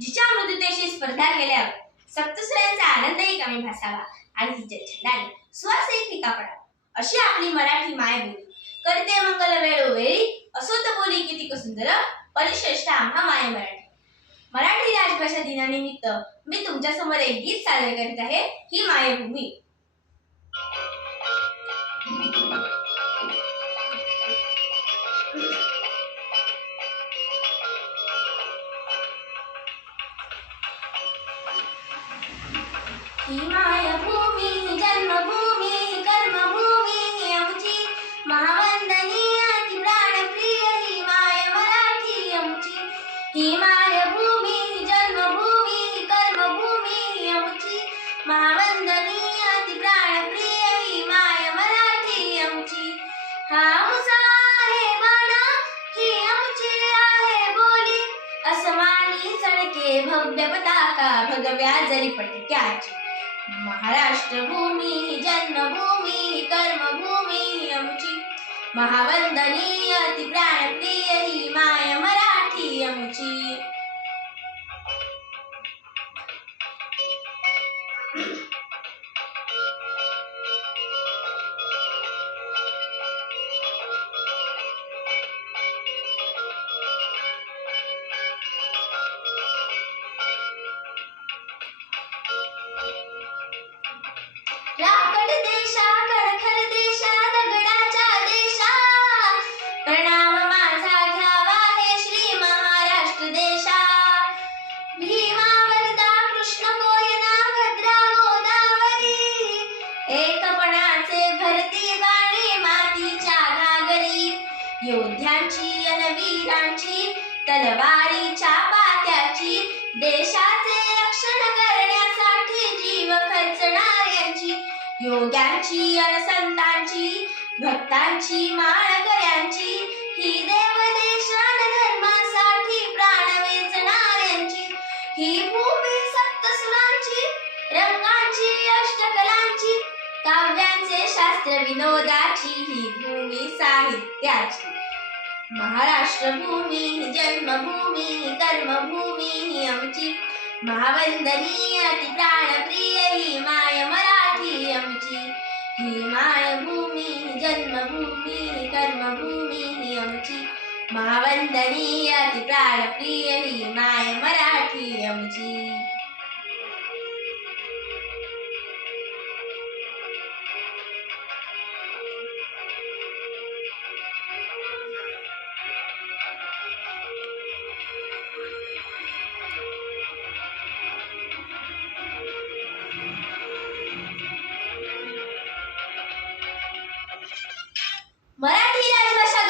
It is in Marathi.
जिच्या मृदुतेशी स्पर्धा केल्यावर सप्तसुरांचा आनंदही कमी भासावा आणि तिच्या छंदाने सुवासही फिका पडावा. अशी आपली मराठी मायबोली. करते मंगल वेळोवेळी असो तर बोली किती सुंदर परिश्रेष्ठ आम्हा माय मराठी. मराठी राजभाषा दिनानिमित्त मी तुमच्यासमोर एक गीत सादर करीत आहे ही मायभूमी. ही मायभूमी जन्मभूमी कर्मभूमी आमची महावंदनीय ती प्राणप्रिय ही माय मराठी आमची ही मायभूमी जन्मभूमी कर्मभूमी आमची महावंदनीय ती प्राणप्रिय ही माय मराठी आमची हा मुसा आहे बाणा ही आमची आहे बोली। असमानी सडके भव्य पताका भगव्या जरी पटक्याची महाराष्ट्र भूमी जन्मभूमी कर्मभूमी आमची महावंदनीय ती प्राणप्रिय ही माय राकट देशा खडखर देशा दगडाच्या देशा. प्रणाम माझा घ्यावा हे श्री महाराष्ट्र देशा. भीमा वरदा कृष्ण कोयना भद्रा गोदावरी एकपणाचे भरती बाणी मातीच्या घागरी. योद्ध्यांची अन वीरांची तलवारीच्या योग्यांची अन संतांची भक्तांची माळकऱ्यांची ही देवदेशान धर्मासाठी प्राण वेचणाऱ्यांची ही भूमी सप्तसुरांची रंगांची अष्टकलांची काव्यांचे शास्त्र विनोदाची ही भूमी साहित्याची. महाराष्ट्र भूमी ही जन्मभूमी ही कर्मभूमी ही आमची महावंदनीय ती प्राणप्रिय ही माय मरा ही आमची ही मायभूमी जन्मभूमी कर्मभूमी ही आमची महावंदनीय ती प्राणप्रिय ही माय मराठी आमची मराठी राजभाषा